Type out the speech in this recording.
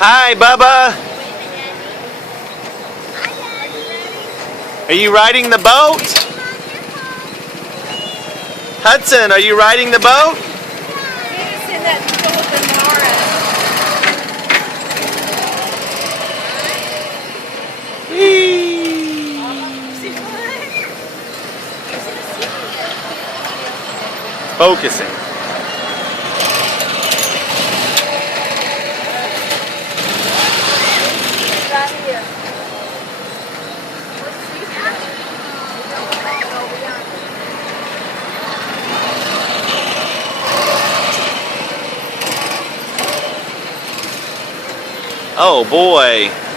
Hi, Bubba. Are you riding the boat? Hudson, are you riding the boat? He's in that Focusing. right here. Oh boy.